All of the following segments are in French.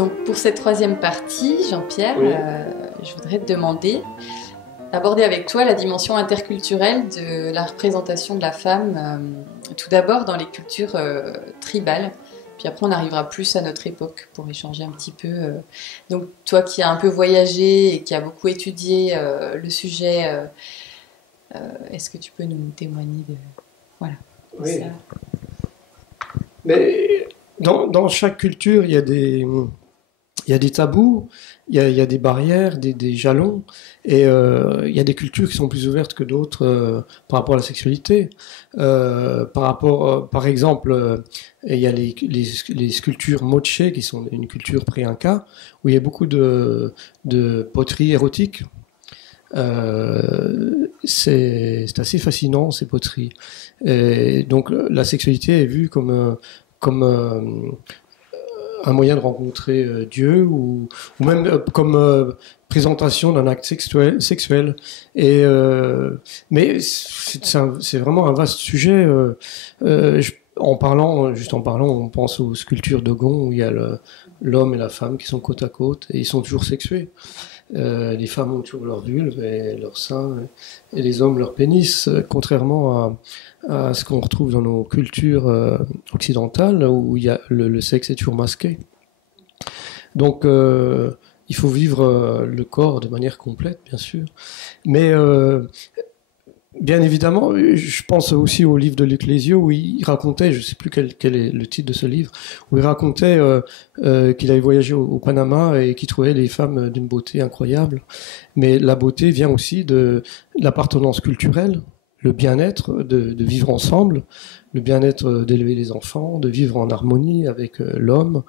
Donc pour cette troisième partie, Jean-Pierre, Oui. Je voudrais te demander d'aborder avec toi la dimension interculturelle de la représentation de la femme, tout d'abord dans les cultures tribales, puis après on arrivera plus à notre époque pour échanger un petit peu. Donc toi qui as un peu voyagé et qui as beaucoup étudié le sujet, est-ce que tu peux nous témoigner de voilà, Oui. ça? Mais dans chaque culture, il y a des tabous, il y a des barrières, des jalons, et il y a des cultures qui sont plus ouvertes que d'autres par rapport à la sexualité. Par exemple, il y a les sculptures moche, qui sont une culture pré-inca, où il y a beaucoup de poterie érotique. C'est assez fascinant, ces poteries. Et donc la sexualité est vue comme un moyen de rencontrer Dieu ou même comme présentation d'un acte sexuel. Et mais c'est vraiment un vaste sujet. En parlant, on pense aux sculptures de Gond où il y a l'homme et la femme qui sont côte à côte et ils sont toujours sexués. Les femmes ont toujours leur vulve et leur sein et les hommes leur pénis, contrairement à ce qu'on retrouve dans nos cultures occidentales où il y a le sexe est toujours masqué. Donc il faut vivre le corps de manière complète, bien sûr. Mais bien évidemment, je pense aussi au livre de Luc Lézio où il racontait, je ne sais plus quel est le titre de ce livre, où il racontait qu'il avait voyagé au Panama et qu'il trouvait les femmes d'une beauté incroyable. Mais la beauté vient aussi de l'appartenance culturelle, le bien-être de vivre ensemble, le bien-être d'élever les enfants, de vivre en harmonie avec l'homme.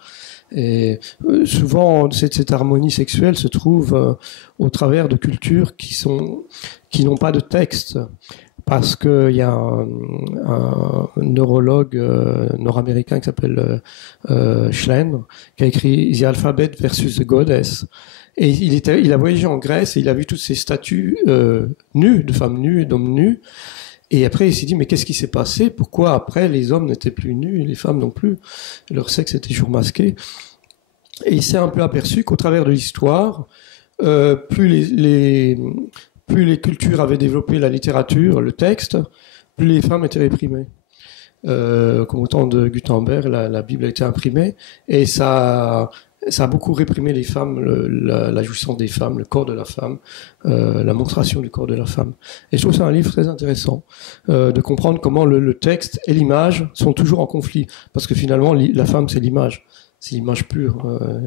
Et souvent, cette harmonie sexuelle se trouve au travers de cultures qui n'ont pas de texte. Parce qu'il y a un neurologue nord-américain qui s'appelle Schlein, qui a écrit The Alphabet versus the Goddess. Et il a voyagé en Grèce et il a vu toutes ces statues nues, de femmes nues et d'hommes nus. Et après, il s'est dit, mais qu'est-ce qui s'est passé? Pourquoi après, les hommes n'étaient plus nus et les femmes non plus? Leur sexe était toujours masqué. Et il s'est un peu aperçu qu'au travers de l'histoire, plus les cultures avaient développé la littérature, le texte, plus les femmes étaient réprimées. Comme au temps de Gutenberg, la Bible a été imprimée, et ça a beaucoup réprimé les femmes, la jouissance des femmes, le corps de la femme, la monstration du corps de la femme. Et je trouve ça un livre très intéressant, de comprendre comment le texte et l'image sont toujours en conflit, parce que finalement, la femme, c'est l'image. C'est l'image pure.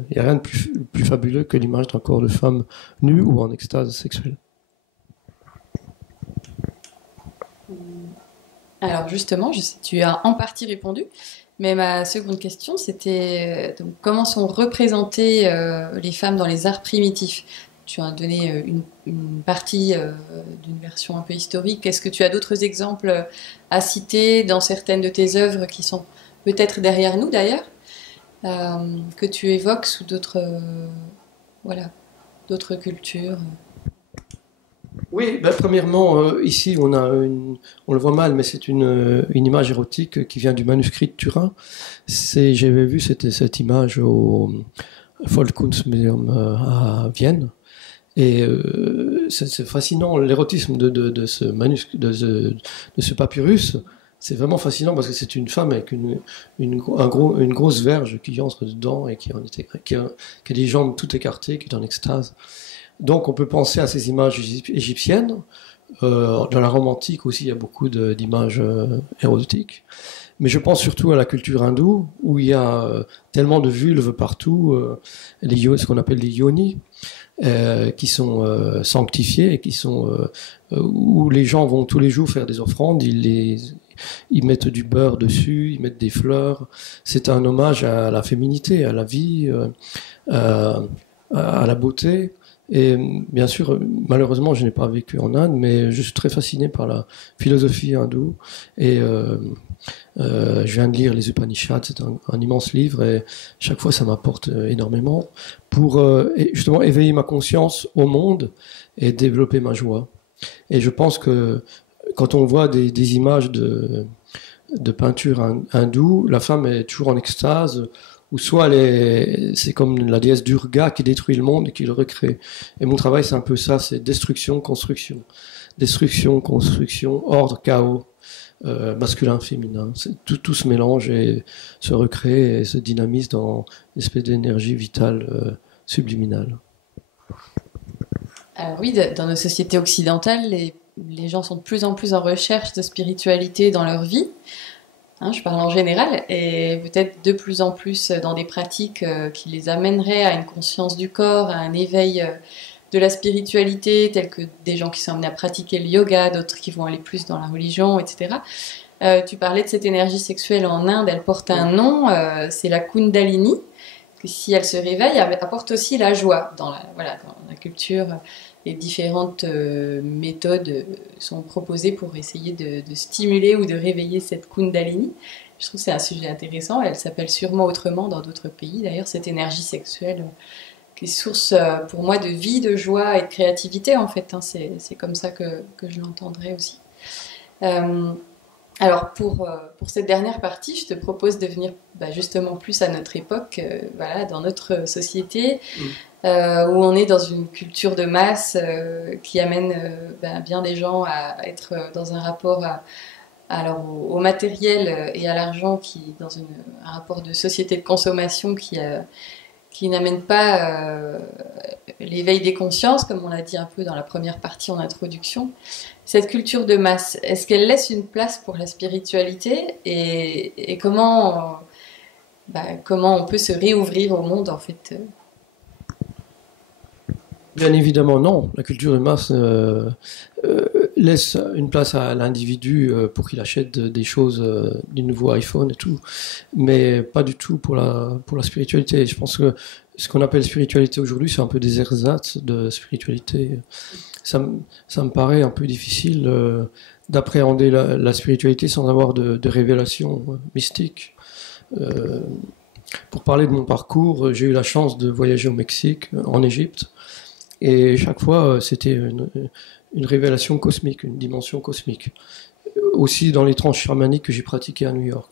Il n'y a rien de plus fabuleux que l'image d'un corps de femme nu ou en extase sexuelle. Alors justement, tu as en partie répondu, mais ma seconde question, c'était donc, comment sont représentées les femmes dans les arts primitifs? Tu as donné une partie d'une version un peu historique. Est-ce que tu as d'autres exemples à citer dans certaines de tes œuvres qui sont peut-être derrière nous d'ailleurs, que tu évoques sous d'autres cultures? Oui, premièrement, ici, on le voit mal, mais c'est une image érotique qui vient du manuscrit de Turin. J'avais vu cette image au Volkskunstmuseum à Vienne. Et c'est fascinant, l'érotisme de ce papyrus. C'est vraiment fascinant parce que c'est une femme avec une grosse verge qui entre dedans et qui a des jambes toutes écartées, qui est en extase. Donc on peut penser à ces images égyptiennes. Dans la Rome antique aussi, il y a beaucoup d'images érotiques. Mais je pense surtout à la culture hindoue, où il y a tellement de vulves partout, ce qu'on appelle les yonis, qui sont sanctifiées et où les gens vont tous les jours faire des offrandes. Ils mettent du beurre dessus, ils mettent des fleurs. C'est un hommage à la féminité, à la vie, à la beauté. Et bien sûr, malheureusement, je n'ai pas vécu en Inde, mais je suis très fasciné par la philosophie hindoue. Et je viens de lire les Upanishads, c'est un immense livre, et chaque fois, ça m'apporte énormément pour justement éveiller ma conscience au monde et développer ma joie. Et je pense que quand on voit des images de peinture hindoue, la femme est toujours en extase, ou soit c'est comme la déesse Durga qui détruit le monde et qui le recrée. Et mon travail, c'est un peu ça, c'est destruction, construction. Destruction, construction, ordre, chaos, masculin, féminin. Tout se mélange et se recrée et se dynamise dans une espèce d'énergie vitale subliminale. Alors oui, dans nos sociétés occidentales, les gens sont de plus en plus en recherche de spiritualité dans leur vie. Je parle en général, et peut-être de plus en plus dans des pratiques qui les amèneraient à une conscience du corps, à un éveil de la spiritualité, tels que des gens qui sont amenés à pratiquer le yoga, d'autres qui vont aller plus dans la religion, etc. Tu parlais de cette énergie sexuelle en Inde, elle porte un nom, c'est la Kundalini, que si elle se réveille, elle apporte aussi la joie. Dans la culture, les différentes méthodes sont proposées pour essayer de stimuler ou de réveiller cette Kundalini. Je trouve que c'est un sujet intéressant, elle s'appelle sûrement autrement dans d'autres pays, d'ailleurs, cette énergie sexuelle qui est source pour moi de vie, de joie et de créativité en fait. C'est comme ça que je l'entendrais aussi. Alors pour cette dernière partie, je te propose de venir justement plus à notre époque, dans notre société, où on est dans une culture de masse qui amène bien des gens à être dans un rapport au matériel et à l'argent, qui dans un rapport de société de consommation qui n'amène pas l'éveil des consciences, comme on l'a dit un peu dans la première partie en introduction. Cette culture de masse, est-ce qu'elle laisse une place pour la spiritualité, et comment on peut se réouvrir au monde, en fait? Bien évidemment, non. La culture de masse laisse une place à l'individu pour qu'il achète des choses, du nouveau iPhone et tout, mais pas du tout pour la spiritualité. Je pense que ce qu'on appelle spiritualité aujourd'hui, c'est un peu des ersatz de spiritualité. Ça me paraît un peu difficile d'appréhender la spiritualité sans avoir de révélation mystique. Pour parler de mon parcours, j'ai eu la chance de voyager au Mexique, en Égypte, et chaque fois, c'était une révélation cosmique, une dimension cosmique. Aussi dans les tranches chamaniques que j'ai pratiquées à New York.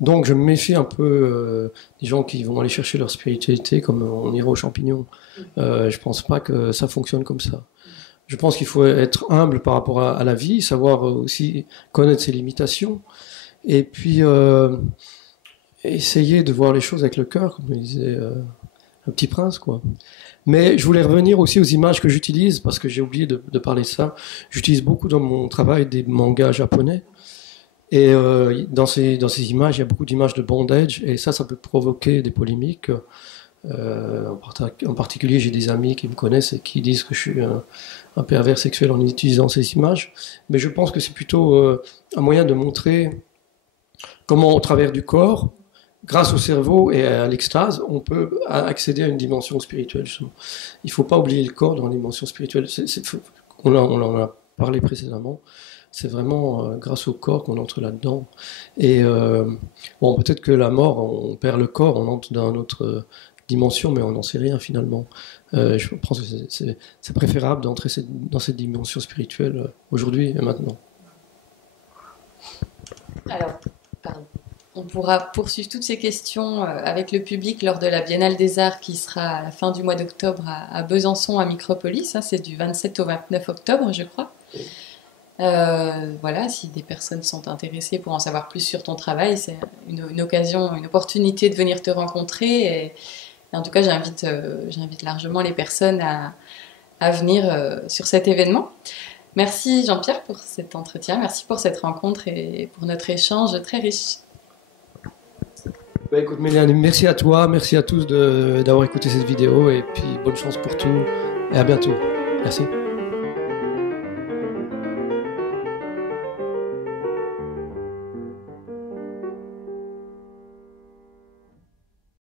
Donc je me méfie un peu des gens qui vont aller chercher leur spiritualité comme on ira aux champignons. Je pense pas que ça fonctionne comme ça. Je pense qu'il faut être humble par rapport à la vie, savoir aussi connaître ses limitations, et puis essayer de voir les choses avec le cœur, comme disait un petit prince, quoi. Mais je voulais revenir aussi aux images que j'utilise, parce que j'ai oublié de parler de ça. J'utilise beaucoup dans mon travail des mangas japonais. Et dans ces images, il y a beaucoup d'images de bondage, et ça peut provoquer des polémiques. En particulier, j'ai des amis qui me connaissent et qui disent que je suis un pervers sexuel en utilisant ces images. Mais je pense que c'est plutôt un moyen de montrer comment, au travers du corps, grâce au cerveau et à l'extase, on peut accéder à une dimension spirituelle. Justement. Il ne faut pas oublier le corps dans la dimension spirituelle. On en a parlé précédemment. C'est vraiment grâce au corps qu'on entre là-dedans. Et peut-être que la mort, on perd le corps, on entre dans une autre dimension, mais on n'en sait rien finalement. Je pense que c'est préférable d'entrer dans cette dimension spirituelle aujourd'hui et maintenant. Alors, pardon. On pourra poursuivre toutes ces questions avec le public lors de la Biennale des Arts qui sera à la fin du mois d'octobre à Besançon, à Micropolis. C'est du 27 au 29 octobre, je crois. Si des personnes sont intéressées pour en savoir plus sur ton travail, c'est une occasion, une opportunité de venir te rencontrer. Et en tout cas, j'invite largement les personnes à venir sur cet événement. Merci Jean-Pierre pour cet entretien, merci pour cette rencontre et pour notre échange très riche. Écoute Méliane, merci à toi, merci à tous d'avoir écouté cette vidéo, et puis bonne chance pour tout, et à bientôt. Merci.